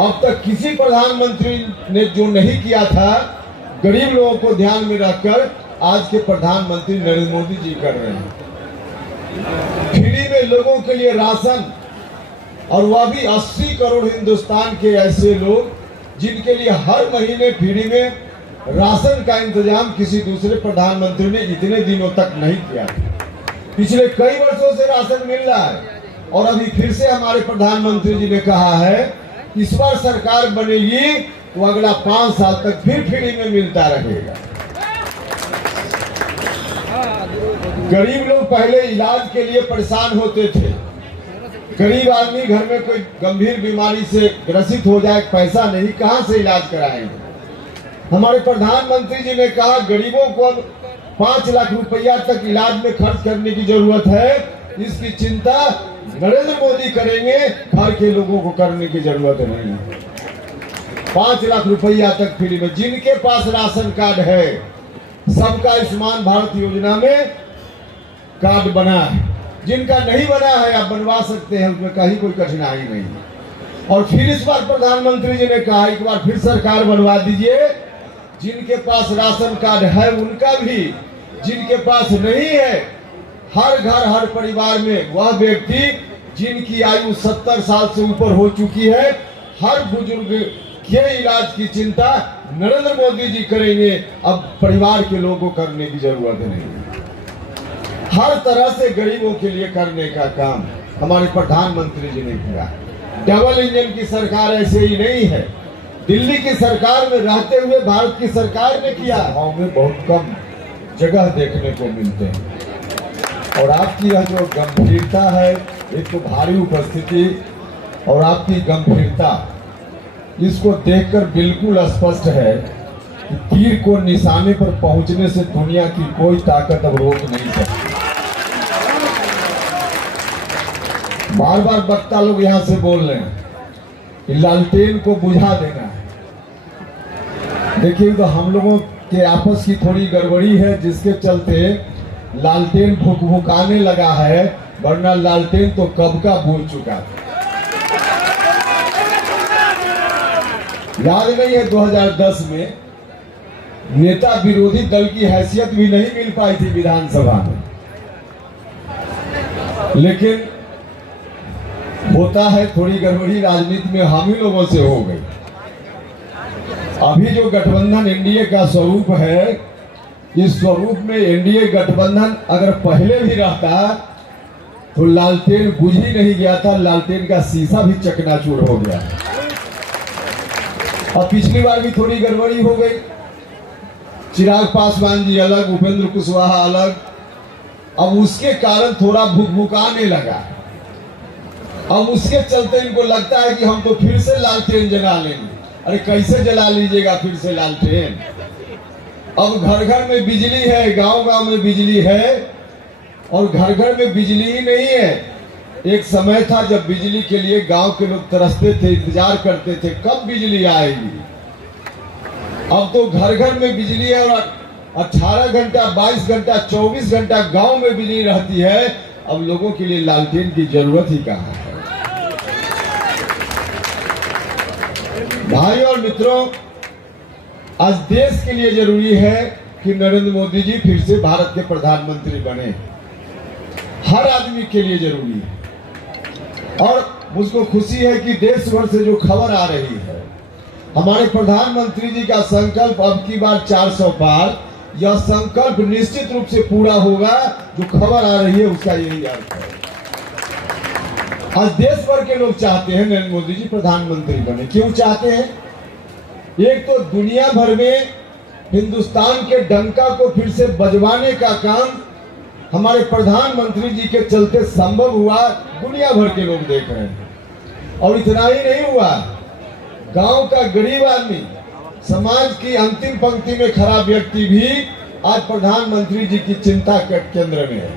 अब तक किसी प्रधानमंत्री ने जो नहीं किया था, गरीब लोगों को ध्यान में रखकर आज के प्रधानमंत्री नरेंद्र मोदी जी कर रहे हैं। फ्री में लोगों के लिए राशन, और वह भी 80 करोड़ हिंदुस्तान के ऐसे लोग जिनके लिए हर महीने फ्री में राशन का इंतजाम किसी दूसरे प्रधानमंत्री ने इतने दिनों तक नहीं किया। पिछले कई वर्षों से राशन मिल रहा है, और अभी फिर से हमारे प्रधानमंत्री जी ने कहा है इस बार सरकार बनेगी तो अगला 5 साल तक फिर फ्री में मिलता रहेगा। गरीब लोग पहले इलाज के लिए परेशान होते थे। गरीब आदमी घर में कोई गंभीर बीमारी से ग्रसित हो जाए, पैसा नहीं, कहां से इलाज कराएंगे। हमारे प्रधानमंत्री जी ने कहा गरीबों को अब 5 लाख रुपया तक इलाज में खर्च करने की जरूरत है, इसकी चिंता नरेंद्र मोदी करेंगे, घर के लोगों को करने की जरूरत नहीं है। 5 लाख रुपया तक फ्री में। जिनके पास राशन कार्ड है, सबका आयुष्मान भारत योजना में कार्ड बना है। जिनका नहीं बना है आप बनवा सकते हैं, उसमें कहीं कोई कठिनाई नहीं है। और फिर इस बार प्रधानमंत्री जी ने कहा एक बार फिर सरकार बनवा दीजिए। जिनके पास राशन कार्ड है उनका भी, जिनके पास नहीं है, हर घर हर परिवार में वह व्यक्ति जिनकी आयु 70 साल से ऊपर हो चुकी है, हर बुजुर्ग के इलाज की चिंता नरेंद्र मोदी जी करेंगे। अब परिवार के लोगों को करने की जरूरत नहीं है। हर तरह से गरीबों के लिए करने का काम हमारे प्रधानमंत्री जी ने किया। डबल इंजन की सरकार ऐसे ही नहीं है। दिल्ली की सरकार में रहते हुए भारत की सरकार ने किया। गाँव में बहुत कम जगह देखने को मिलते हैं, और आपकी यह जो गंभीरता है, एक तो भारी उपस्थिति और आपकी गंभीरता, इसको देखकर बिल्कुल स्पष्ट है कि तीर को निशाने पर पहुंचने से दुनिया की कोई ताकत अब रोक नहीं सकती। बार बार वक्ता लोग यहां से बोल रहे हैं कि लालटेन को बुझा देना है। देखिए, तो हम लोगों के आपस की थोड़ी गड़बड़ी है, जिसके चलते लालटेन भुकभुकाने लगा है, वरना लालटेन तो कब का बुझ चुका था। याद नहीं है 2010 में नेता विरोधी दल की हैसियत भी नहीं मिल पाई थी विधानसभा में, लेकिन होता है थोड़ी गड़बड़ी राजनीति में, हम ही लोगों से हो गई। अभी जो गठबंधन एनडीए का स्वरूप है, इस स्वरूप में एनडीए गठबंधन अगर पहले भी रहता तो लालटेन बुझ ही नहीं गया था, लालटेन का शीशा भी चकनाचूर हो गया। और पिछली बार भी थोड़ी गड़बड़ी हो गई। चिराग पासवान जी अलग, उपेंद्र कुशवाहा अलग, अब उसके कारण थोड़ा भुकभुकाने लगा। अब उसके चलते इनको लगता है कि हम तो फिर से लालटेन जला लेंगे। अरे कैसे जला लीजिएगा फिर से लालटेन? अब घर घर में बिजली है, गांव गांव में बिजली है, और घर घर में बिजली ही नहीं है। एक समय था जब बिजली के लिए गांव के लोग तरसते थे, इंतजार करते थे कब बिजली आएगी। अब तो घर घर में बिजली है, और 18 घंटा, 22 घंटा, 24 घंटा गांव में बिजली रहती है। अब लोगों के लिए लालटेन की जरूरत ही कहाँ है। भाई और मित्रों, आज देश के लिए जरूरी है कि नरेंद्र मोदी जी फिर से भारत के प्रधानमंत्री बने। हर आदमी के लिए जरूरी है, और मुझको खुशी है कि देश भर से जो खबर आ रही है, हमारे प्रधानमंत्री जी का संकल्प अब की बार 400 पार, यह संकल्प निश्चित रूप से पूरा होगा। जो खबर आ रही है उसका यही अर्थ है। आज देश भर के लोग चाहते हैं नरेंद्र मोदी जी प्रधानमंत्री बने। क्यों चाहते हैं? एक तो दुनिया भर में हिंदुस्तान के डंका को फिर से बजवाने का काम हमारे प्रधानमंत्री जी के चलते संभव हुआ। दुनिया भर के लोग देख रहे हैं। और इतना ही नहीं हुआ, गांव का गरीब आदमी, समाज की अंतिम पंक्ति में खड़ा व्यक्ति भी आज प्रधानमंत्री जी की चिंता के केंद्र में है।